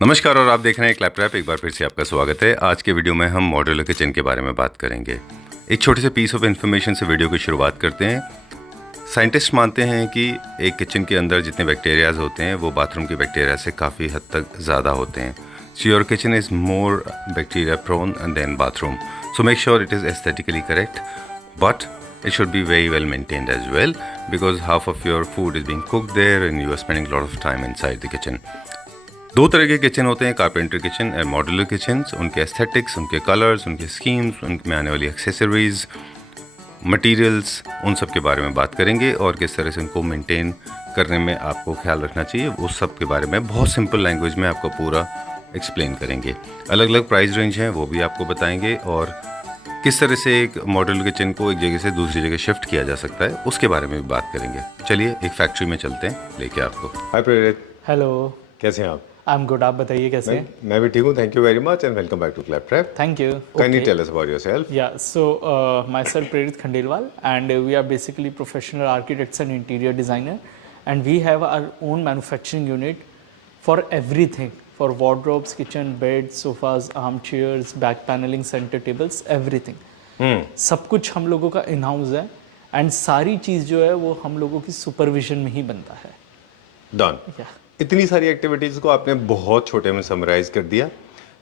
नमस्कार और आप देख रहे हैं क्लैपट्रैप। एक बार फिर से आपका स्वागत है। आज के वीडियो में हम मॉड्यूलर किचन के बारे में बात करेंगे। एक छोटे से पीस ऑफ इन्फॉर्मेशन से वीडियो की शुरुआत करते हैं। साइंटिस्ट मानते हैं कि एक किचन के अंदर जितने बैक्टीरियाज होते हैं वो बाथरूम के बैक्टीरिया से काफ़ी हद तक ज़्यादा होते हैं। So your kitchen is more bacteria prone than bathroom, so make sure it is aesthetically correct, but it should be very well maintained as well, because half of your food is being cooked there and you are spending a lot of time inside the kitchen. दो तरह के kitchen होते हैं, carpenter kitchen और modular kitchen. उनके aesthetics, उनके colours, उनके schemes, उनमें आने वाली एक्सेसरीज, मटेरियल्स, उन सब के बारे में बात करेंगे और किस तरह से उनको मेंटेन करने में आपको ख्याल रखना चाहिए, उस सब के बारे में बहुत सिंपल लैंग्वेज में आपको पूरा एक्सप्लेन करेंगे। अलग अलग प्राइस रेंज हैं वो भी आपको बताएंगे और किस तरह से एक मॉड्यूलर किचन को एक जगह से दूसरी जगह शिफ्ट किया जा सकता है उसके बारे में भी बात करेंगे। चलिए एक फैक्ट्री में चलते हैं लेके आपको। हाय प्रेरित। हेलो, कैसे हैं आप? आई एम गुड, आप बताइए कैसे हैं? मैं भी ठीक हूँ, thank you very much and welcome back to Claptrap. Thank you. Kindly tell us about yourself. Yeah, so myself Prerit Khandelwal and we are basically professional architects and interior designer, and we have our own manufacturing unit for everything, for wardrobes, kitchen, beds, sofas, armchairs, back paneling, center tables, everything. सब कुछ हम लोगों का in house है and सारी चीज़ जो है वो हम लोगों की सुपरविजन में ही बनता है। डन। इतनी सारी एक्टिविटीज़ को आपने बहुत छोटे में समराइज कर दिया।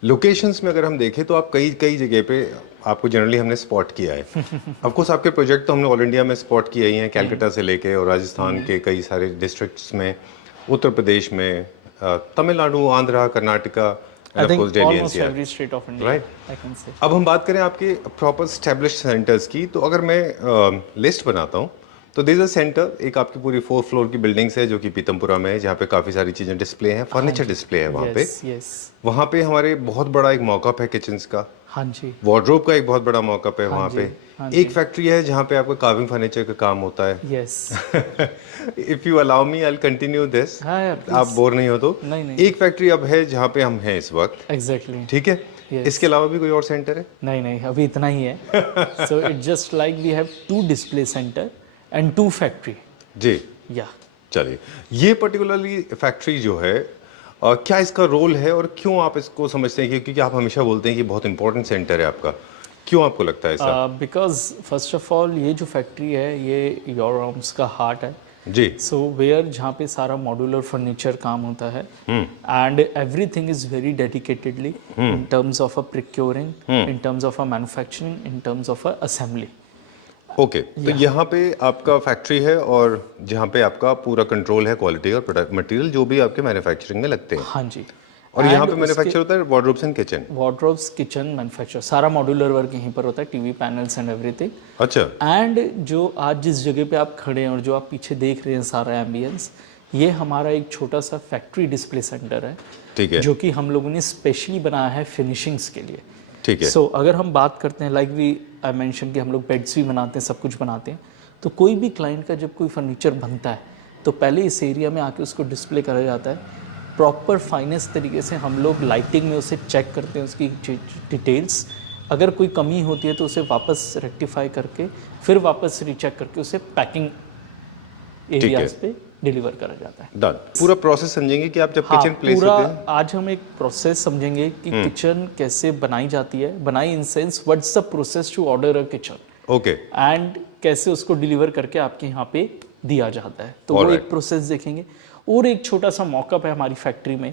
लोकेशंस में अगर हम देखें तो आप कई कई जगह पे आपको जनरली हमने स्पॉट किया है। ऑफ कोर्स आपके प्रोजेक्ट तो हमने ऑल इंडिया में स्पॉट किए ही हैं, कैलकाटा से लेके और राजस्थान के कई सारे डिस्ट्रिक्ट्स में, उत्तर प्रदेश में, Tamil Nadu, Andhra, Karnataka, I think almost every state of India, right? I can say. अब हम बात करें आपके प्रॉपर स्टैब्लिश्ड सेंटर्स की, तो अगर मैं लिस्ट बनाता हूँ तो देयर इज अ सेंटर, एक आपकी पूरी 4th फ्लोर की बिल्डिंग्स है जो कि पीतमपुरा में है, जहाँ पे काफ़ी सारी चीज़ें डिस्प्ले हैं, फर्नीचर डिस्प्ले है वहाँ पे। वहाँ पे हमारे बहुत बड़ा एक मॉकअप है किचन्स का। हाँ जी। वार्डरोब का एक बहुत बड़ा मॉकअप है वहाँ पे। एक फैक्ट्री है जहाँ पे आपका कार्विंग फर्नीचर का काम होता है। Yes. If you allow me I will continue this. आप बोर नहीं हो तो? नहीं। एक फैक्ट्री अब है जहाँ पे हम हैं इस वक्त। एग्जैक्टली। ठीक है। इसके अलावा भी कोई और सेंटर है? नहीं, अभी इतना ही है। So it just like we have 2 display centre and 2 factory. जी। या चलिए, ये पर्टिकुलरली फैक्ट्री जो है क्या इसका रोल है और क्यों आप इसको समझते हैं? क्योंकि आप हमेशा बोलते हैं कि बहुत इंपॉर्टेंट सेंटर है आपका, क्यों आपको लगता है ऐसा? बिकॉज फर्स्ट ऑफ ऑल ये जो फैक्ट्री है ये योर आर्म्स का हार्ट है जी। सो वेयर जहाँ पे सारा मॉड्यूलर फर्नीचर काम होता है and everything is very dedicatedly in terms of a procuring, in terms of a manufacturing, in terms of a assembly. Okay, तो यहाँ पे आपका फैक्ट्री है और जहाँ पे आपका पूरा कंट्रोल है क्वालिटी और प्रोडक्ट मटेरियल जो भी आपके मैन्युफैक्चरिंग में लगते हैं। हाँ जी। और यहाँ पे मैन्युफैक्चर होता है wardrobes and kitchen. Wardrobes, kitchen, manufacture, सारा मॉड्यूलर वर्क यहीं पर होता है, टीवी पैनल्स एंड एवरीथिंग। अच्छा। एंड जो आज जिस जगह पे आप खड़े हैं और जो आप पीछे देख रहे हैं सारा एम्बियंस, ये हमारा एक छोटा सा फैक्ट्री डिस्प्ले सेंटर है। ठीक है। जो कि हम लोगों ने स्पेशली बनाया है फिनिशिंग्स के लिए। ठीक है। सो अगर हम बात करते हैं लाइक वी आई मेंशन कि हम लोग बेड्स भी बनाते हैं, सब कुछ बनाते हैं, तो कोई भी क्लाइंट का जब कोई फर्नीचर बनता है तो पहले इस एरिया में आके उसको डिस्प्ले करा जाता है। प्रॉपर फाइनेस्ट तरीके से हम लोग लाइटिंग में उसे चेक करते हैं, उसकी डिटेल्स, अगर कोई कमी होती है तो उसे वापस रेक्टिफाई करके फिर वापस रीचेक करके उसे पैकिंग एरियाज पे डिलीवर करा जाता है। डन। पूरा प्रोसेस समझेंगे कि आप जब किचन प्लेस होते हैं। आज हम एक प्रोसेस समझेंगे कि किचन कैसे बनाई जाती है, बनाई in sense what's the process to order a kitchen. Okay. And कैसे उसको डिलीवर करके आपके यहाँ पे दिया जाता है, तो वो एक प्रोसेस देखेंगे। और एक छोटा सा मॉकअप है हमारी फैक्ट्री में,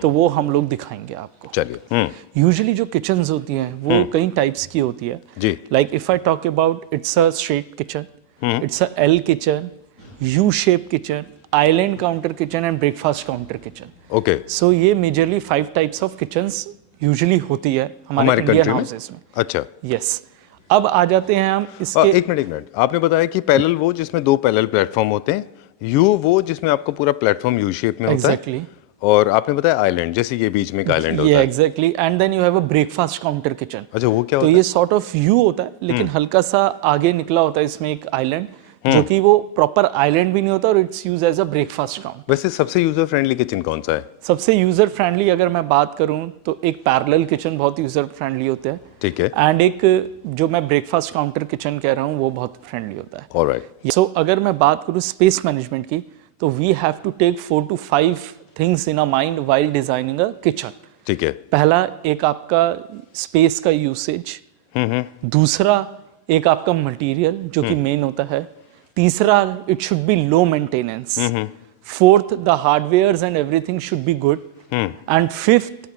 तो वो हम लोग दिखाएंगे आपको। चलिए। यूजुअली जो किचन्स होती हैं वो कई टाइप्स की होती है जी। Like if I talk about, it's a straight kitchen, it's a L kitchen, U shape kitchen, island counter kitchen and breakfast counter kitchen. Okay. So ये majorly 5 types of kitchens usually होती है हमारे Indian houses में। अच्छा। Yes. अब आ जाते हैं हम इसके। एक मिनट, आपने बताया कि पैरेलल वो जिसमें 2 पैरेलल प्लेटफॉर्म होते हैं, यू वो जिसमें आपको पूरा प्लेटफॉर्म यू शेप में होता है, और आपने बताया आइलैंड, जैसे ये बीच में एक आइलैंड होता है। Exactly. And then you have a breakfast counter kitchen. अच्छा, वो क्या तो होता है? ये सॉर्ट ऑफ यू होता है लेकिन हल्का सा आगे निकला होता है इसमें एक आइलैंड, जो कि वो प्रॉपर आइलैंड भी नहीं होता और it's use as a breakfast counter. वैसे सबसे यूजर फ्रेंडली किचन कौन सा है? सबसे यूजर फ्रेंडली अगर मैं बात करूं तो एक पैरेलल किचन बहुत यूजर फ्रेंडली होता है। ठीक है। एंड एक जो मैं ब्रेकफास्ट काउंटर किचन कह रहा हूं वो बहुत फ्रेंडली होता है। ऑलराइट। सो अगर मैं बात करूं स्पेस मैनेजमेंट की, तो we have to take 4 to 5 things in a mind while designing a kitchen. ठीक है। पहला एक आपका स्पेस का यूसेज, दूसरा एक आपका मटेरियल जो कि मेन होता है, तीसरा it should be low maintenance, fourth the hardwares and everything should be good, and fifth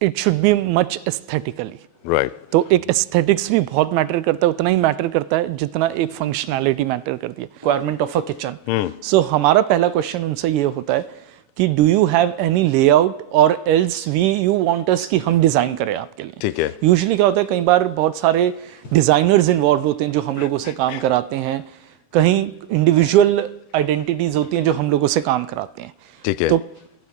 it should be much aesthetically. Right. तो एक एस्थेटिक्स भी बहुत मैटर करता है, उतना ही मैटर करता है जितना एक फंक्शनैलिटी मैटर करती है, requirement of a kitchen. So हमारा पहला क्वेश्चन उनसे ये होता है कि do you have any layout और else we you want us कि हम डिजाइन करें आपके लिए। ठीक है। यूजुअली क्या होता है, कई बार बहुत सारे डिजाइनर्स इन्वॉल्व होते हैं जो हम लोगों से काम कराते हैं, कहीं इंडिविजुअल आइडेंटिटीज होती हैं जो हम लोगों से काम कराते हैं। ठीक है। तो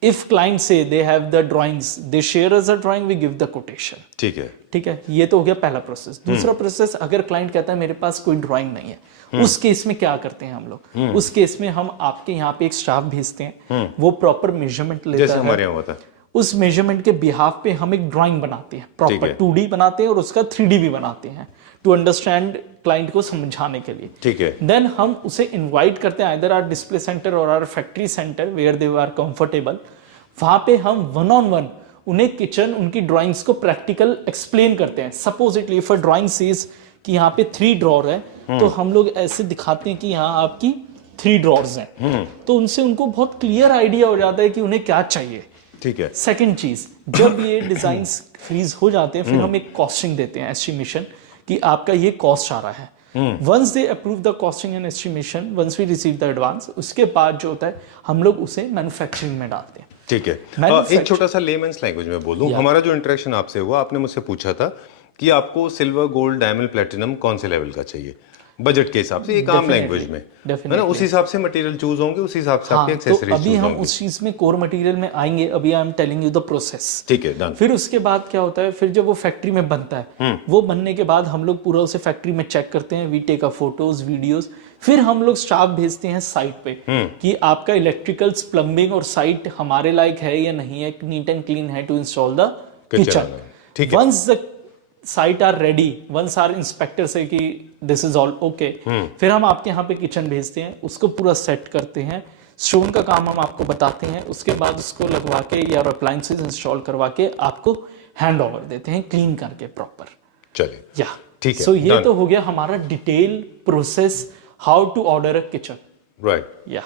इफ क्लाइंट से they have the drawings, they share us a drawing, we give the quotation. ठीक है। ठीक है, ये तो हो गया पहला प्रोसेस। दूसरा प्रोसेस, अगर क्लाइंट कहता है मेरे पास कोई ड्राइंग नहीं है, उस केस में क्या करते हैं हम लोग? उस केस में हम आपके यहाँ पे एक स्टाफ भेजते हैं, वो प्रॉपर मेजरमेंट लेता जैसे है, हमारे यहाँ होता है। उस मेजरमेंट के बिहाफ पे हम एक ड्राइंग बनाते हैं, प्रॉपर 2D बनाते हैं और उसका 3D भी बनाते हैं, टू अंडरस्टैंड क्लाइंट को समझाने के लिए। ठीक है। देन हम उसे इनवाइट करते हैं आइदर आवर डिस्प्ले सेंटर और our factory centre where they are comfortable. वहां पे हम 1-on-1 उन्हें किचन, उनकी ड्राइंग्स को प्रैक्टिकल एक्सप्लेन करते हैं। Supposedly if a drawing says कि यहाँ पे 3 ड्रॉर है, तो हम लोग ऐसे दिखाते हैं कि यहाँ आपकी 3 ड्रॉर्स हैं, तो उनसे उनको बहुत क्लियर आइडिया हो जाता है कि उन्हें क्या चाहिए। ठीक है। सेकंड चीज, जब ये डिजाइन फ्रीज हो जाते हैं, फिर हम एक कॉस्टिंग देते हैं, एस्टिमेशन, कि आपका ये कॉस्ट आ रहा है। Once they approve the costing and estimation, once we receive the advance, उसके बाद जो होता है हम लोग उसे मैन्युफैक्चरिंग में डालते हैं। ठीक है। एक छोटा सा लेमन्स लैंग्वेज में बोलूं, हमारा जो इंटरेक्शन आपसे हुआ, आपने मुझसे पूछा था कि आपको सिल्वर, गोल्ड, डायमंड, प्लेटिनम कौन से लेवल का चाहिए बजट के हिसाब से, एक आम लैंग्वेज में, है ना? उस हिसाब से मटेरियल चूज होंगे, उस हिसाब से आपके एक्सेसरीज अभी हम उस चीज में कोर मटेरियल में आएंगे। अभी I am telling you the process. ठीक है, डन। फिर उसके बाद क्या होता है, फिर जब वो फैक्ट्री में बनता है, वो बनने के बाद हम लोग पूरा उसे फैक्ट्री में चेक करते हैं, we take a photos, videos, फिर हम लोग स्टाफ भेजते हैं साइट पे कि आपका इलेक्ट्रिकल्स, प्लम्बिंग और साइट हमारे लायक है या नहीं है, नीट एंड क्लीन है टू इंस्टॉल द किचन। ठीक है। Once the site are ready, once our inspector से कि दिस इज ऑल ओके, फिर हम आपके यहाँ पे किचन भेजते हैं, उसको पूरा सेट करते हैं, स्टोन का काम हम आपको बताते हैं, उसके बाद उसको लगवा के या अप्लायंसेस इंस्टॉल करवा के आपको हैंड ओवर देते हैं, क्लीन करके प्रॉपर। चलिए, या ठीक है। सो ये तो हो गया हमारा detail process, how to order a kitchen. Right. या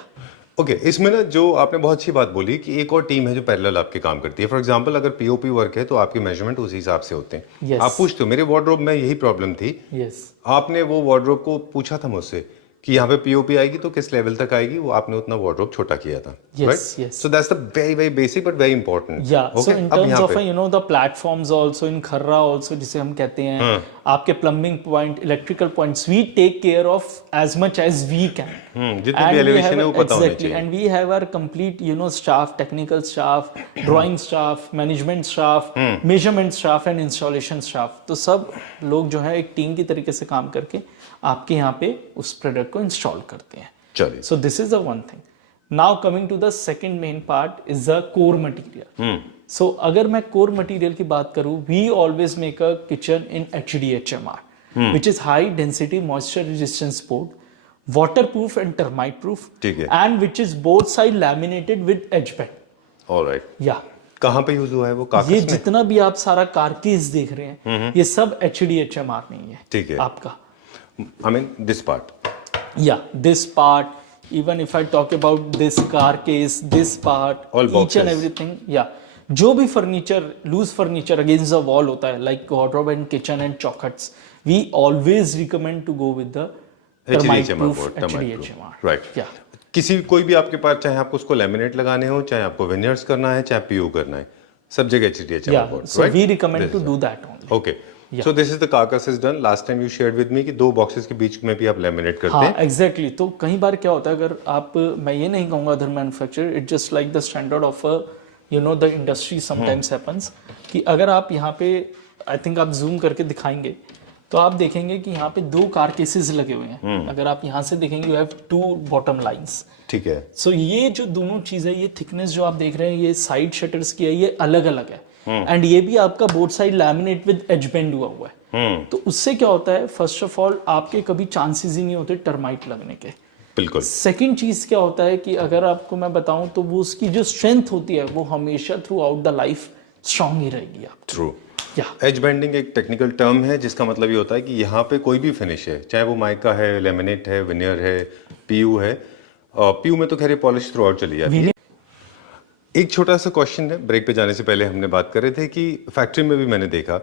ओके, इसमें ना जो आपने बहुत अच्छी बात बोली कि एक और टीम है जो पैरेलल आपके काम करती है। फॉर एग्जांपल, अगर पीओपी वर्क है तो आपके मेजरमेंट उसी हिसाब से होते हैं। Yes. आप पूछते हो, मेरे वार्डरोब में यही प्रॉब्लम थी। यस, आपने वो वार्डरोब को पूछा था मुझसे कि यहाँ पे पीओपी आएगी तो किस लेवल तक आएगी, वो आपने उतना वार्डरोब छोटा किया था। Yes, yes. So that's the very basic but very important. Yeah, so in terms of पे the platforms also in Kharra also, जिसे हम कहते हैं, आपके plumbing point, electrical points, we take care of as much as we can. जितनी भी elevation है वो पता होनी चाहिए। And we have our complete staff, technical staff, drawing staff, management staff, measurement staff and installation staff. तो सब लोग जो है एक टीम की तरीके से काम करके आपके यहाँ पे उस प्रोडक्ट को इंस्टॉल करते हैं। चलिए, So this is the one thing. Now coming to the second main part is the core material. So अगर मैं core material की बात करूँ, we always make a kitchen in HDHMR, which is high density moisture resistance board, waterproof and termite proof, ठीक है। and which is both side laminated with edge band. Alright. Yeah. कहाँ पे use हुआ है वो कागज ये में? जितना भी आप सारा कारकेस देख रहे हैं, ये सब HDHMR नहीं है। ठीक है। आपका I mean this part. Yeah, this part, even if I talk about this car case, this part, All each boxes. and everything, yeah. जो भी furniture, loose furniture against the wall होता है, like wardrobe and kitchen and चौखट्स, we always recommend to go with the termite proof HDHMR. Right. Yeah. किसी कोई भी आपके पास, चाहे आपको उसको लैमिनेट लगाने हो, चाहे आपको विनियर्स करना है, चाहे पीयू करना है, सब जगह HDHMR Yeah. board, So right? we recommend to do that only. Okay. So this is the carcass is done. Last time you shared with me कि 2 boxes के बीच में भी आप लैमिनेट करते हाँ, हैं। एग्जैक्टली। तो कई बार क्या होता है, अगर आप, मैं ये नहीं कहूँगा other manufacturer, it just like the standard of the industry sometimes happens, कि अगर आप यहाँ पे, आई थिंक आप जूम करके दिखाएंगे तो आप देखेंगे कि यहाँ पे 2 कार केसेस लगे हुए हैं। अगर आप यहाँ से देखेंगे, यू हैव 2 बॉटम लाइंस। ठीक है। सो ये जो दोनों चीज़ है, ये थिकनेस जो आप देख रहे हैं, ये साइड शटर्स की है, ये अलग अलग है, एंड ये भी आपका both side laminate with edge bend हुआ हुआ है। तो उससे क्या होता है, फर्स्ट ऑफ ऑल आपके कभी चांसेस ही नहीं होते टर्माइट लगने के। बिल्कुल। सेकंड चीज क्या होता है कि अगर आपको मैं बताऊं तो वो उसकी जो स्ट्रेंथ होती है वो हमेशा throughout the life strong ही रहेगी आप। ट्रू। या एज बेंडिंग एक टेक्निकल टर्म है जिसका मतलब ये होता है कि यहाँ पे कोई भी फिनिश है, चाहे वो माइका है, लेमिनेट है, विनियर है, पीयू है। पीयू में तो खैर पॉलिश थ्रू आउट चली जाती है। एक छोटा सा क्वेश्चन है, ब्रेक पे जाने से पहले हमने बात कर रहे थे कि फैक्ट्री में भी मैंने देखा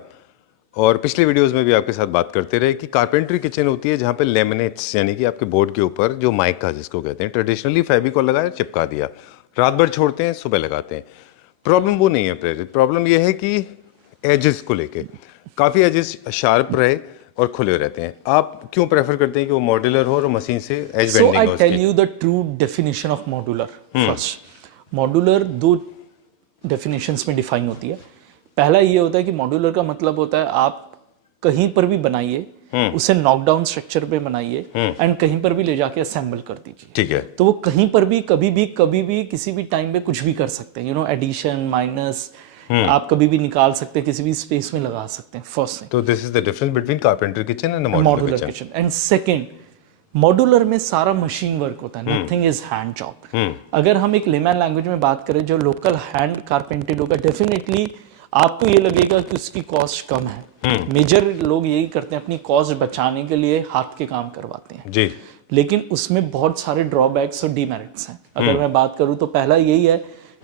और पिछले वीडियोस में भी आपके साथ बात करते रहे कि कारपेंट्री किचन होती है जहाँ पे लेमिनेट्स यानी कि आपके बोर्ड के ऊपर जो माइका जिसको कहते हैं, ट्रेडिशनली फेविकॉल लगाया चिपका दिया, रात भर छोड़ते हैं, सुबह लगाते हैं। प्रॉब्लम वो नहीं है प्रेरित, प्रॉब्लम ये है कि एजेस को लेके काफ़ी एजेस शार्प रहे और खुले रहते हैं। आप क्यों प्रेफर करते हैं कि वो मॉड्यूलर हो और मशीन से एज सो बेंडिंग हो? I tell you the true definition of modular first. Modular दो डेफिनेशंस में डिफाइन होती है। पहला ये होता है कि मॉड्यूलर का मतलब होता है आप कहीं पर भी बनाइए, उसे नॉकडाउन स्ट्रक्चर पे बनाइए एंड कहीं पर भी ले जाके असेंबल कर दीजिए। ठीक है। तो वो कहीं पर भी कभी भी किसी भी टाइम पे कुछ भी कर सकते हैं, यू नो, एडिशन माइनस आप कभी भी निकाल सकते हैं, किसी भी स्पेस में लगा सकते हैं। फर्स्ट थिंग, तो this is the difference between carpenter kitchen and modular kitchen. And second, modular में सारा मशीन वर्क होता है, नथिंग इज हैंड जॉब। अगर हम एक लेमैन लैंग्वेज में बात करें, जो लोकल हैंड कारपेंटेड होगा, डेफिनेटली आपको ये लगेगा कि उसकी कॉस्ट कम है। मेजर लोग यही करते हैं, अपनी कॉस्ट बचाने के लिए हाथ के काम करवाते हैं जी। लेकिन उसमें बहुत सारे ड्रॉबैक्स और डीमेरिट्स हैं। अगर मैं बात करूं तो पहला यही है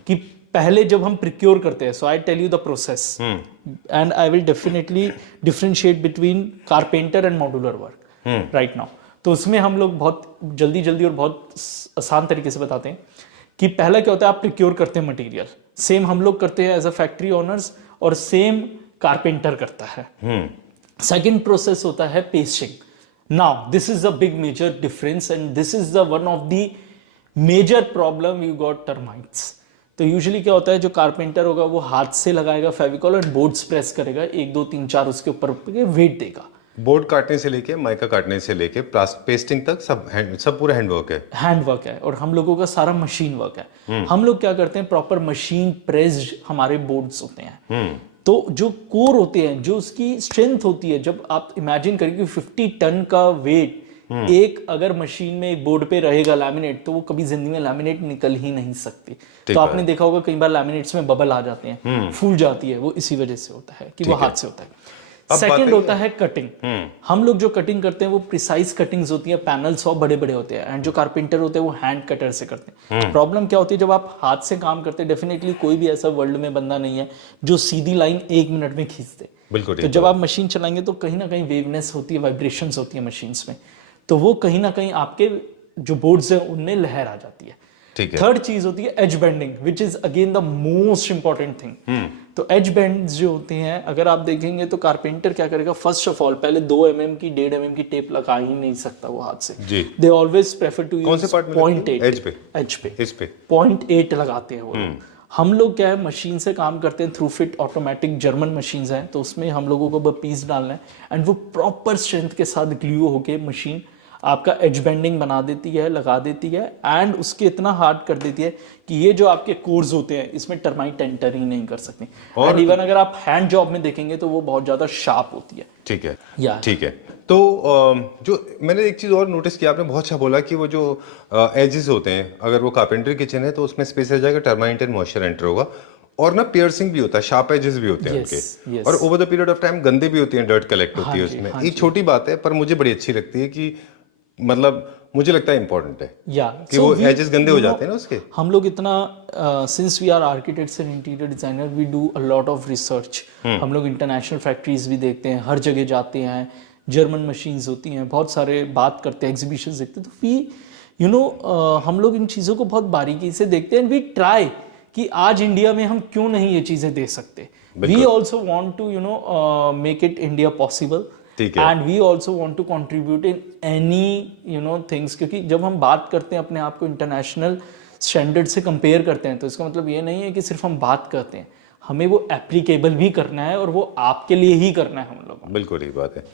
कि पहले जब हम प्रिक्योर करते हैं, so I tell you the process and I will definitely differentiate between carpenter and modular work right now. तो उसमें हम लोग बहुत जल्दी और बहुत आसान तरीके से बताते हैं कि पहला क्या होता है, आप प्रिक्योर करते हैं मटेरियल, सेम हम लोग करते हैं एज अ फैक्ट्री ओनर्स और सेम कारपेंटर करता है। सेकेंड प्रोसेस होता है pasting. Now this is a big major difference and this is the one of the major problem you got termites. तो यूजुअली क्या होता है, जो कारपेंटर होगा वो हाथ से लगाएगा फेविकॉल और बोर्ड्स प्रेस करेगा, 1 2 3 4 उसके ऊपर वेट देगा। बोर्ड काटने से लेके माइका काटने से लेके पेस्टिंग तक सब पूरा हैंडवर्क है। हैंडवर्क है और हम लोगों का सारा मशीन वर्क है। हम लोग क्या करते हैं, प्रॉपर मशीन प्रेस्ड हमारे बोर्ड्स होते हैं। तो जो कोर होते हैं, जो उसकी स्ट्रेंथ होती है, जब आप इमेजिन करिए 50 टन का वेट एक अगर मशीन में एक बोर्ड पे रहेगा लैमिनेट, तो वो कभी जिंदगी में लैमिनेट निकल ही नहीं सकती। तो आपने देखा होगा कई बार लैमिनेट्स में बबल आ जाते हैं, फूल जाती है, वो इसी वजह से होता है कि वो हाथ से होता है। सेकंड होता है कटिंग। हम लोग जो कटिंग करते हैं वो प्रिसाइज कटिंग्स होती है, पैनल्स और बड़े बड़े होते हैं एंड जो कारपेंटर होते हैं वो हैंड कटर से करते हैं। प्रॉब्लम क्या होती है, जब आप हाथ से काम करते हैं, डेफिनेटली कोई भी ऐसा वर्ल्ड में बंदा नहीं है जो सीधी लाइन 1 मिनट में खींच दे। बिल्कुल। तो जब आप मशीन चलाएंगे तो कहीं ना कहीं वेवनेस होती है, वाइब्रेशंस होती है मशीन्स में, तो वो कहीं ना कहीं आपके जो बोर्ड्स हैं उनमें लहर आ जाती है। थर्ड चीज होती है edge bending, which is again the most important thing. तो एज बेंड्स जो होते हैं, अगर आप देखेंगे तो कारपेंटर क्या करेगा, फर्स्ट ऑफ ऑल पहले 2 mm की 1.5 mm की टेप लगा ही नहीं सकता वो हाथ से। They always prefer to use 0.8 edge पे 0.8 लगाते हैं वो। हम लोग क्या है, मशीन से काम करते हैं, through fit automatic German machine हैं, तो उसमें हम लोगों को पीस डालना है एंड वो प्रॉपर स्ट्रेंथ के साथ ग्लू होके मशीन आपका एज बेंडिंग बना देती है, लगा देती है एंड उसके इतना हार्ड कर देती है कि ये जो आपके कोर्स होते हैं इसमें टर्माइट एंटर ही नहीं कर सकते। और इवन अगर आप हैंड जॉब में देखेंगे तो वो बहुत ज्यादा शार्प होती है। ठीक है, ठीक है। तो जो मैंने एक चीज और नोटिस किया, आपने बहुत अच्छा बोला कि वो जो एजेस होते हैं, अगर वो कारपेंटर किचन है तो उसमें स्पेस रह जाएगा, टर्माइट एंड मॉइस्चर एंटर होगा और ना पियर्सिंग भी होता है, शार्प एजेस भी होते हैं उनके, और over the period of time गंदे भी होते हैं, डर्ट कलेक्ट होती है उसमें। एक छोटी बात है पर मुझे बड़ी अच्छी लगती है कि मतलब मुझे लगता है इंपॉर्टेंट है कि वो एजेस गंदे हो जाते हैं ना उसके। हम लोग इतना since we are architects and interior designer, we do a lot of research. हम लोग इंटरनेशनल फैक्ट्रीज भी देखते हैं, हर जगह जाते हैं, जर्मन मशीन्स होती हैं, बहुत सारे बात करते हैं, एग्जीबिशंस देखते हैं। तो वी यू नो हम लोग इन चीज़ों को बहुत बारीकी से देखते हैं एंड वी ट्राई कि आज इंडिया में हम क्यों नहीं ये चीज़ें दे सकते। We also want to you know make it India possible and we also want to contribute in any you know things. क्योंकि जब हम बात करते हैं अपने आप को इंटरनेशनल स्टैंडर्ड से कंपेयर करते हैं, तो इसका मतलब ये नहीं है कि सिर्फ हम बात करते हैं, हमें वो एप्लीकेबल भी करना है और वो आपके लिए ही करना है हम लोगों। बिल्कुल ही बात है।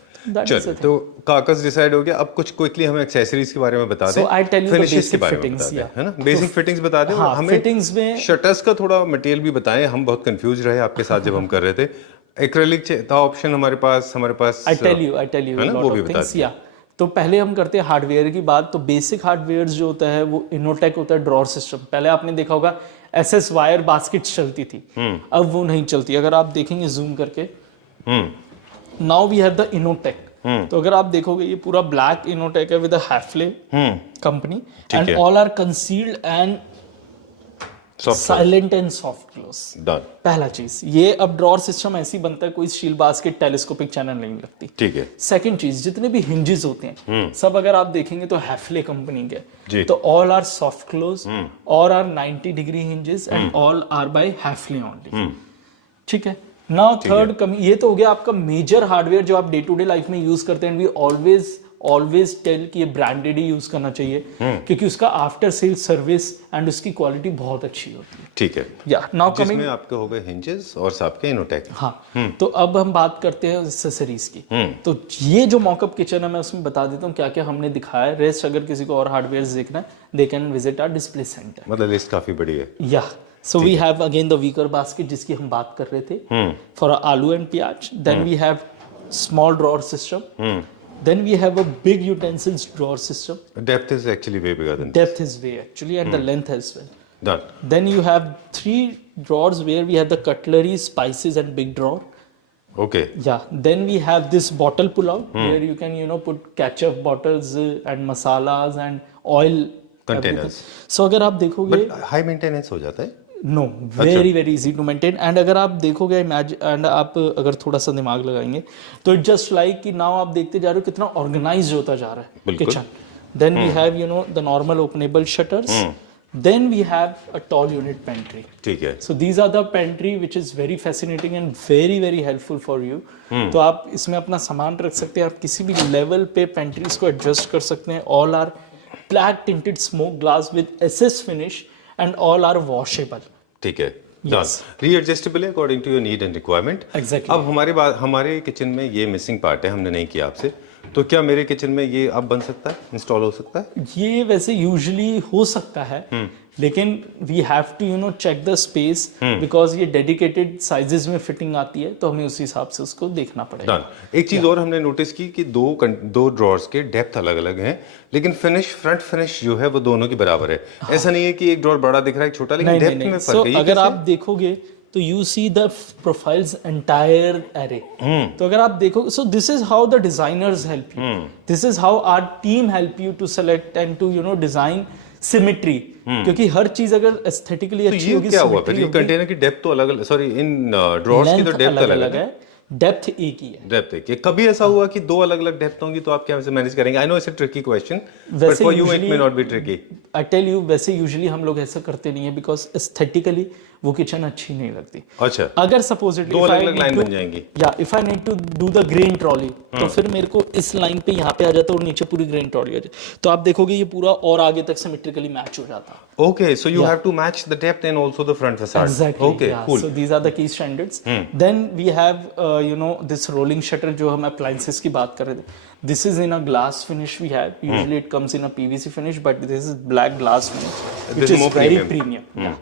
चलिए, तो कागज डिसाइड हो गया, अब कुछ क्विकली हमें एक्सेसरीज के बारे में बता दें। फिनिशेस के बारे में बता दें, है ना, बेसिक फिटिंग्स बता दें। हमें फिटिंग्स में शटर्स का थोड़ा मटेरियल भी बताएं, हम बहुत कंफ्यूज रहे आपके साथ जब हम कर रहे थे। एक्रेलिक था ऑप्शन हमारे पास आई टेल यू वो भी बता दें। तो पहले हम करते हैं हार्डवेयर की बात। तो बेसिक हार्डवेयर जो होता है वो इनोटेक होता है ड्रॉर सिस्टम। पहले आपने देखा होगा एसएस वायर बास्केट्स चलती थी, अब वो नहीं चलती। अगर आप देखेंगे जूम करके, now we have the Innotech. तो अगर आप देखोगे ये पूरा ब्लैक इनोटेक है with a Hafele company, and all are concealed and silent and soft close. पहला चीज ये, अब ड्रॉर सिस्टम ऐसी बनता है, कोई स्टील बास्केट टेलीस्कोपिक चैनल नहीं लगती। ठीक है। सेकंड चीज, जितने भी हिंजेस होते हैं सब अगर आप देखेंगे तो हैफले कंपनी के, तो ऑल आर सॉफ्ट क्लोज, और are 90 degree hinges and all are by Hafele only. ठीक है। नाउ थर्ड कमी, ये तो हो गया आपका मेजर हार्डवेयर जो आप डे टू डे लाइफ में यूज करते हैं। वी ऑलवेज टेल कि ये ब्रांडेड ही यूज करना चाहिए, क्योंकि उसका आफ्टर सेल सर्विस एंड उसकी क्वालिटी बहुत अच्छी होती है। ठीक है। या नाउ कमिंग, जिसमें आपके हो गए हिंजेस और आपके इनोटेक। हाँ। तो अब हम बात करते हैं एक्सेसरीज की। तो ये जो मॉकअप किचन है मैं उसमें बता देता हूँ क्या क्या हमने दिखाया है। रेस्ट अगर किसी को और हार्डवेयर देखना है, they can visit our display centre. मतलब लिस्ट काफी बड़ी है। या so we have again the wicker basket जिसकी हम बात कर रहे थे for aloo and pyaaz. Then we have small drawer system. Then we have a big utensils drawer system. Depth is actually way bigger than Depth is way actually, and the length as well. Done. Then you have 3 drawers where we have the cutlery, spices, and big drawer. Okay. Yeah. Then we have this bottle pull-out where you can put ketchup bottles and masalas and oil containers. So अगर आप देखोगे, But high maintenance हो जाता है? No, very very easy to maintain. And अगर आप देखोगे and आप अगर थोड़ा सा दिमाग लगाएंगे तो इट जस्ट लाइक कि नाउ आप देखते जा रहे हो कितना ऑर्गेनाइज होता जा रहा है kitchen. Then we have the normal openable shutters. Then we have a tall unit pantry. ठीक है। So these are the pantry which is very fascinating and very very helpful for you. तो आप इसमें अपना सामान रख सकते हैं, आप किसी भी लेवल पे पेंट्रीज को एडजस्ट कर सकते हैं। All are black tinted smoke glass with SS finish and all are washable. ठीक है। रीएडजस्टेबल है according to your need and requirement. Exactly. अब हमारे किचन में ये मिसिंग पार्ट है, हमने नहीं किया आपसे, तो क्या मेरे किचन में ये अब बन सकता है, इंस्टॉल हो सकता है? ये वैसे यूजुअली हो सकता है, लेकिन we have to check the space, because ये डेडिकेटेड साइजेस में फिटिंग आती है, तो हमें उस हिसाब से उसको देखना पड़ेगा। एक चीज और हमने नोटिस की कि दो ड्रॉर्स के डेप्थ अलग अलग हैं, लेकिन फ्रंट फिनिश जो है वो दोनों की बराबर है। ऐसा नहीं है कि एक ड्रॉर बड़ा दिख रहा है, एक छोटा, लेकिन डेप्थ में फर्क है। अगर आप देखोगे तो you see the profiles entire array. तो अगर आप देखो, so this is how the designers help you, this is how our team help you to select and to design symmetry. क्योंकि हर चीज अगर एस्थेटिकली अच्छी होगी, क्या हुआ फिर? ये कंटेनर की डेप्थ तो अलग, सॉरी इन ड्रॉर्स की तो डेप्थ अलग है, डेप्थ एक ही है। डेप्थ एक है। कभी ऐसा हुआ कि दो अलग अलग डेप्थ होंगी, तो आप क्या मैनेज करेंगे? I know it's a tricky question, but for you it may not be tricky. I tell you, वैसे यूजुअली हम लोग ऐसा करते नहीं है, बिकॉज एस्थेटिकली वो किचन अच्छी नहीं लगती। अच्छा। अगर सपोजिटली दो अलग अलग लाइन बन जाएंगी, या if I need to do the grain trolley, तो फिर मेरे को इस लाइन पे यहाँ पे आ जाता है और नीचे पूरी ग्रेन ट्रॉली आ जाती है, तो आप देखोगे ये पूरा और आगे तक सिमेट्रिकली मैच हो जाता है। Okay, so you have to match the depth and also the front facade. Exactly. Okay, yeah. cool. So these are the key standards. Then we have this rolling shutter जो हम appliances की बात कर रहे थे. This is in a glass finish we have. Usually it comes in a PVC finish, but this is black glass finish, which is very premium. Yeah.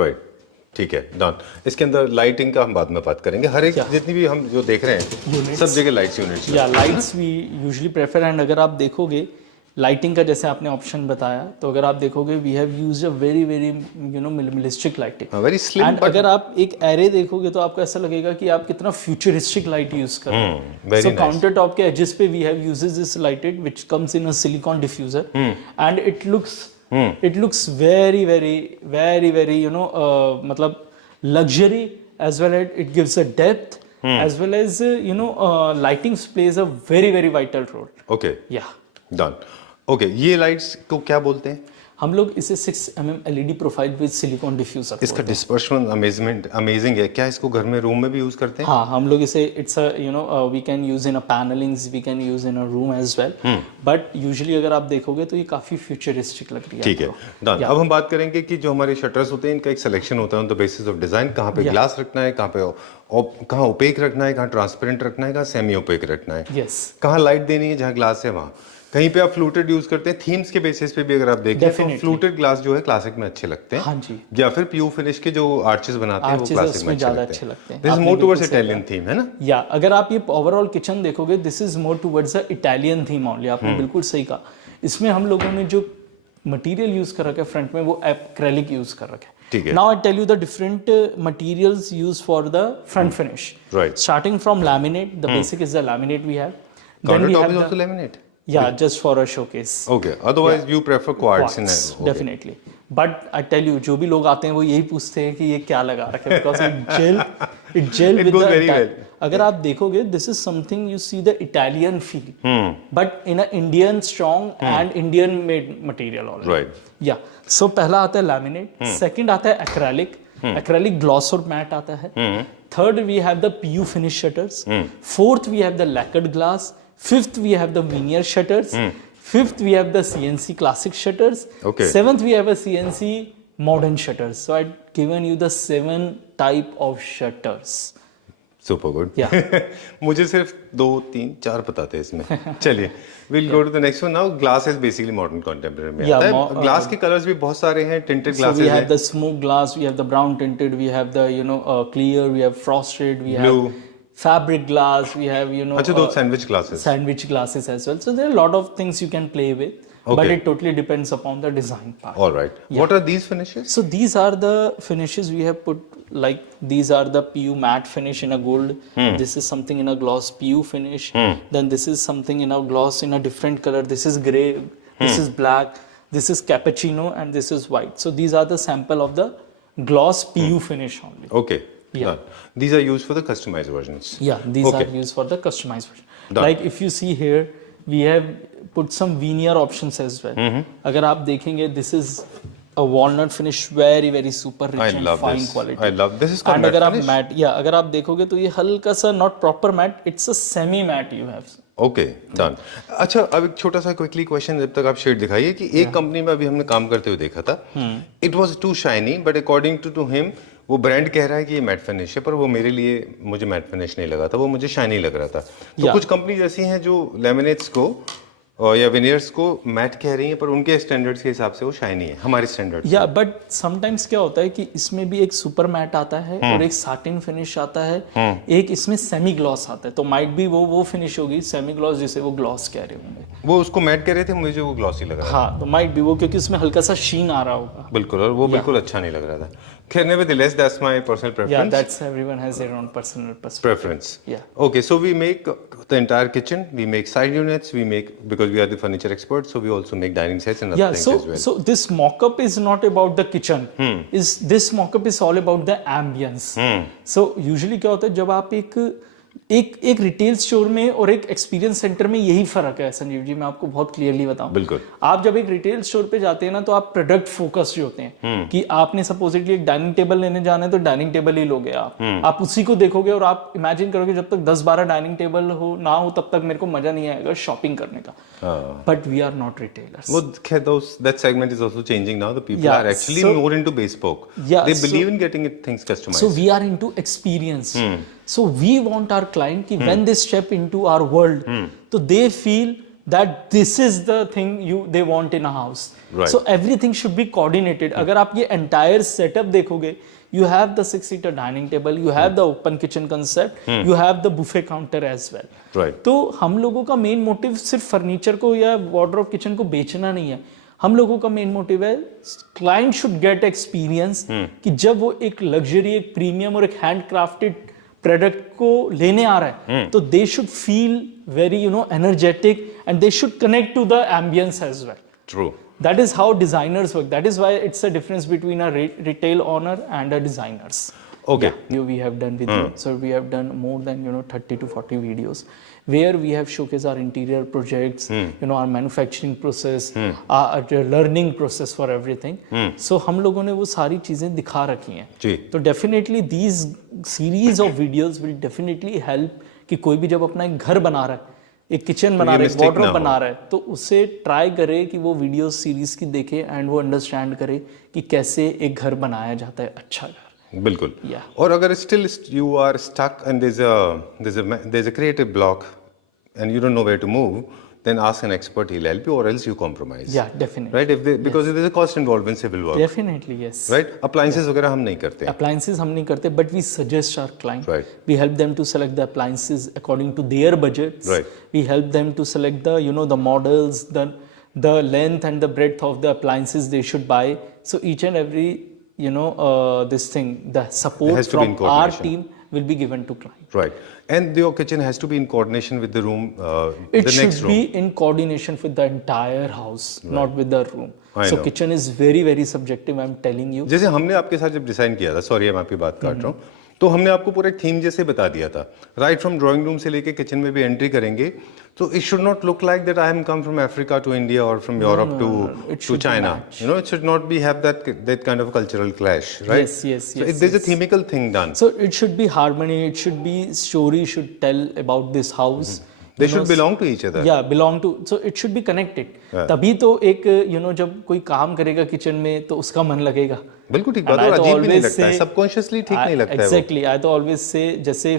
Right. ठीक है, done. इसके अंदर लाइटिंग का हम बाद में बात करेंगे। हर एक जितनी भी हम जो देख रहे हैं सब जगह लाइट्स यूनिट्स। या lights we usually prefer, and अगर आप देखोगे लाइटिंग का जैसे आपने ऑप्शन बताया, तो अगर आप देखोगे we have used a very very minimalistic lighting, very slim. And अगर आप एक एरे देखोगे तो आपको ऐसा लगेगा कि आप कितना फ्यूचरिस्टिक लाइट यूज कर रहे हैं। सो काउंटर टॉप के एजेस पे we have used this lighted which comes in a silicon diffuser, and it looks very very very very मतलब luxury, as well as it gives a depth, as well as lighting plays a very very vital role. Okay. Yeah. Done. Okay, ये lights को क्या बोलते हैं? हम लोग इसे 6 mm LED profile with silicon diffuser. इसका डिस्पर्शन अमेजिंग है। क्या इसको घर में रूम में भी यूज करते हैं? हाँ, हम लोग इसे it's we can use in a panellings, we can use in a room as well, but usually अगर आप देखोगे तो ये काफी फ्यूचरिस्टिक लग रही है। ठीक है, डन। अब हम बात करेंगे कि जो हमारे शटर्स होते हैं इनका एक सिलेक्शन होता है on the basis of design, कहाँ पे ग्लास रखना है, कहाँ ओपेक रखना है, कहाँ ट्रांसपेरेंट रखना है, कहाँ सेमी ओपेक रखना है, यस, कहाँ लाइट देनी है, जहाँ ग्लास है वहाँ। कहीं पे आप फ्लूटेड यूज करते हैं थीम्स के बेसिस पे भी अगर आप देखें तो फ्लूटेड ग्लास जो है क्लासिक में अच्छे लगते हैं। हाँ जी। या फिर प्यू फिनिश के जो आर्चेस बनाते हैं वो क्लासिक में ज्यादा अच्छे लगते हैं। This is more towards Italian theme है ना? या अगर आप ये ओवरऑल किचन देखोगे this is more towards the Italian theme only. आपने बिल्कुल सही कहा। इसमें हम लोगों ने जो मटेरियल यूज कर रखा है फ्रंट में वो एक्रेलिक यूज कर रखा है। ठीक है। Now I tell you the different materials used for the front finish. Right. Starting from laminate, the basic is the laminate we have. Countertop is also laminate? Yeah, just for a showcase. Okay. Otherwise you prefer quartz in it. Definitely. But I tell you, जो भी लोग आते हैं वो यही पूछते हैं कि ये क्या लगा रखा है, because it gel with the very well. अगर आप देखोगे, this is something you see the Italian feel, but in a Indian strong and Indian made material already. Right. Yeah. So पहला आता है laminate, second आता है acrylic gloss और matte आता है, third we have the PU finish shutters, fourth we have the lacquered glass, fifth we have the veneer shutters, fifth we have the CNC classic shutters, seventh we have a CNC modern shutters. So I've given you the 7 type of shutters. Super good. Yeah. मुझे सिर्फ 2, 3, 4 बताते हैं इसमें। चलिए will go to the next one. Now glass is basically modern contemporary में आता है। Glass के कलर्स भी बहुत सारे हैं। टिंटेड ग्लासेस हैं। We have the smoke glass, we have the brown tinted, we have the clear, we have frosted, we have fabric glass, we have अच्छा those sandwich glasses as well. So there are a lot of things you can play with. Okay. But it totally depends upon the design part. All right. Yeah. What are these finishes? So these are the finishes we have put, like these are the PU matte finish in a gold. This is something in a gloss PU finish. Then this is something in a gloss in a different color. This is gray. This is black. This is cappuccino and this is white. So these are the sample of the gloss PU finish only. Okay. Yeah. These are used for the customized versions. Yeah, these are used for the customized version. Done. Like if you see here, we have put some veneer options as well. अगर आप देखेंगे, this is a walnut finish, very very super rich and fine quality. I love this. Is called matte finish. Matte, yeah, अगर आप देखोगे तो ये हल्का सा not proper matte, it's a semi matte you have. Okay done. अच्छा अब एक छोटा सा क्विकली क्वेश्चन जब तक आप शेड दिखाइए कि एक कंपनी में अभी हमने काम करते हुए देखा था, it was too shiny but according to him वो ब्रांड कह रहा है कि ये मैट फिनिश है, पर वो मेरे लिए मुझे मैट फिनिश नहीं लगा था, वो मुझे शाइनी लग रहा था। तो कुछ कंपनीज ऐसी हैं जो लेमिनेट्स को या विनियर्स को मैट कह रही हैं, पर उनके स्टैंडर्ड्स के हिसाब से वो शाइनी है, हमारे स्टैंडर्ड। या बट समटाइम्स क्या होता है कि इसमें भी एक सुपर मैट आता है और एक साटिन फिनिश आता है, एक इसमें सेमी ग्लॉस आता है, तो माइट भी वो फिनिश होगी सेमी ग्लॉस जिसे वो ग्लॉस कह रहे होंगे। वो उसको मैट कह रहे थे, मुझे वो ग्लॉसी लग रहा था। हाँ, तो माइट भी वो, क्योंकि उसमें हल्का सा शीन आ रहा होगा। बिल्कुल, और वो बिल्कुल अच्छा नहीं लग रहा था। खैर, nevertheless, that's my personal preference. Yeah, that's everyone has their own personal preference. Yeah. Okay, so we make the entire kitchen, we make side units, we make, because we are the furniture experts, so we also make dining sets and other things as well. So this mock-up is not about the kitchen. This mock-up is all about the ambience. So usually क्या होता है जब आप एक retail store में और एक experience centre में यही फर्क है संजीव जी, मैं आपको बहुत क्लियरली बताऊं। बिल्कुल। आप जब एक रिटेल स्टोर पे जाते हैं ना तो आप प्रोडक्ट फोकस्ड होते हैं कि आपने सपोजिटली एक डाइनिंग टेबल लेने जाना है तो डाइनिंग टेबल ही लोगे आप उसी को देखोगे और आप इमेजिन करोगे जब तक 10-12 डाइनिंग टेबल हो ना हो तब तक मेरे को मजा नहीं आएगा शॉपिंग करने का। But we are not retailers. That segment is also changing now. The people are actually more into bespoke. They believe in getting things customized. So we are into experience. So we want our client कि when they step into our world, so they feel that this is the thing they want in a house. Right. So everything should be coordinated. अगर आप ये entire setup देखोगे, you have the 6-seater dining table, you have the open kitchen concept, you have the buffet counter as well. Right. तो हम लोगों का main motive सिर्फ furniture को या वार्डरोब किचन को बेचना नहीं है, हम लोगों का मेन मोटिव है क्लाइंट शुड गेट एक्सपीरियंस कि जब वो एक लग्जरी, एक प्रीमियम और एक हैंड क्राफ्टेड प्रोडक्ट को लेने आ रहा है तो they should feel very energetic and they should connect to the ambience as well. True. That is how designers work. That is why it's a difference between a retail owner and a designers. Okay. Yeah, we have done with you. So we have done more than 30 to 40 videos where we have showcased our interior projects, our manufacturing process, our learning process for everything. So हम लोगों ने वो सारी चीजें दिखा रखी हैं। जी। तो definitely these series of videos will definitely help कि कोई भी जब अपना एक घर बना रहा है, एक किचन बना रहा है, एक वार्डरोब बना रहा है, तो उसे ट्राई करे कि वो वीडियो सीरीज की देखे एंड वो अंडरस्टैंड करे कि कैसे एक घर बनाया जाता है, अच्छा घर। बिल्कुल। और अगर still you are stuck and there is a creative block and you don't know where to move, then ask an expert, he'll help you, or else you compromise. Yeah, definitely. Right? Because there's a cost involved in civil work. Definitely, yes. Right? Appliances वगैरह हम नहीं करते. Appliances हम नहीं करते, but we suggest our client. Right. We help them to select the appliances according to their budgets. Right. We help them to select the the models, the length and the breadth of the appliances they should buy. So each and every this thing, the support has to be in from our coordination. team will be given to client. Right. And your kitchen has to be in coordination with the room, It the should next room. be in coordination with the entire house, not with the room. I So know. kitchen is very, very subjective, I'm telling you. जैसे हमने आपके साथ जब design किया था, sorry मैं आपकी बात काट रहा हूँ, तो हमने आपको पूरा एक थीम जैसे बता दिया था. राइट फ्रॉम ड्राइंग रूम से लेके किचन में भी एंट्री करेंगे, तो it should not look like that I am come from Africa to India और from Europe to China. It should not be have that kind of cultural clash, right? Yes. So there's a themical thing done. So it should be harmony, it should be story should tell about this house. They should belong to each other. Yeah, belong to, so it should be connected. तभी तो एक जब कोई काम करेगा kitchen में तो उसका मन लगेगा. बिल्कुल ठीक बात है, अजीब भी नहीं लगता है, सबकॉन्शियसली ठीक नहीं लगता है. Exactly, I तो always say जैसे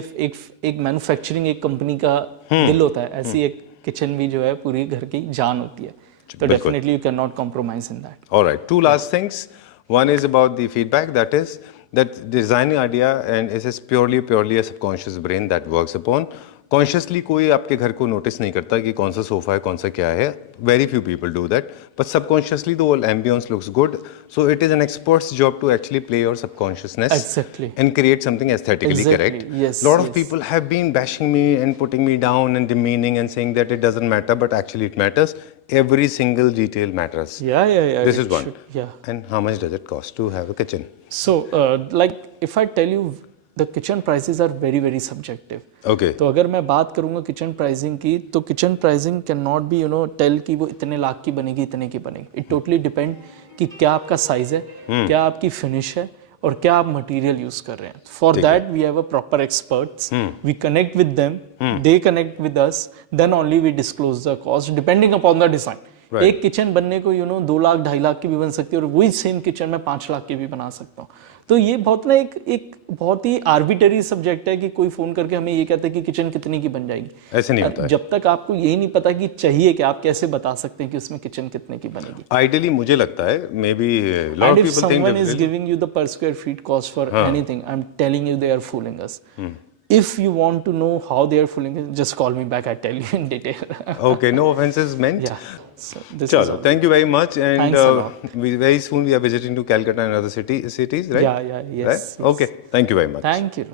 एक मैन्युफैक्चरिंग एक कंपनी का दिल होता है, ऐसी एक किचन भी जो है पूरी घर की जान होती है. तो definitely you cannot compromise in that. All right, two last things. One is about the feedback, that is that designing idea and it is purely a subconscious brain that works upon. Consciously कोई आपके घर को notice नहीं करता कि कौन सा sofa है, कौन सा क्या है. Very few people do that, but subconsciously the whole ambience looks good. So it is an experts job to actually play your subconsciousness Exactly. and create something aesthetically Exactly. correct. Yes, Lot of yes. people have been bashing me and putting me down and demeaning and saying that it doesn't matter, but actually it matters. Every single detail matters. Yeah. This it is one. should, yeah. And how much does it cost to have a kitchen? So like if I tell you, the kitchen prices are very, very subjective. Okay. तो अगर मैं बात करूंगा kitchen pricing की, तो kitchen pricing can not be tell कि वो इतने लाख की बनेगी, इतने की बनेगी. इट टोटली डिपेंड कि क्या आपका साइज है, क्या आपकी फिनिश है, और क्या आप मटेरियल यूज कर रहे हैं. For that we have a proper experts, we connect with them, they connect with us, then only we disclose the cost depending upon the design. एक किचन बनने को 2 लाख 2.5 लाख की भी बन सकती है, और वही सेम किचन में 5 लाख की भी बना सकता हूँ. तो ये बहुत ना एक बहुत ही आर्बिटरी सब्जेक्ट है कि कोई फोन करके हमें ये कहता है कि किचन कितनी की बन जाएगी. ऐसे नहीं होता है. जब तक आपको यही नहीं पता कि चाहिए कि आप कैसे बता सकते हैं कि उसमें किचन कितने की बनेगी. आइडियली मुझे लगता है may be lot of people think someone is giving you the per square feet cost for anything, I'm telling you they are fooling us. If you want to know how they are fooling us, just call me back, I tell you in detail. Okay, no offenses meant. Yeah. So this is Chalo, all. thank you very much, and Thanks a lot. very soon we are visiting to Calcutta and other cities, right? Yeah, yes. Right? Okay, thank you very much. Thank you.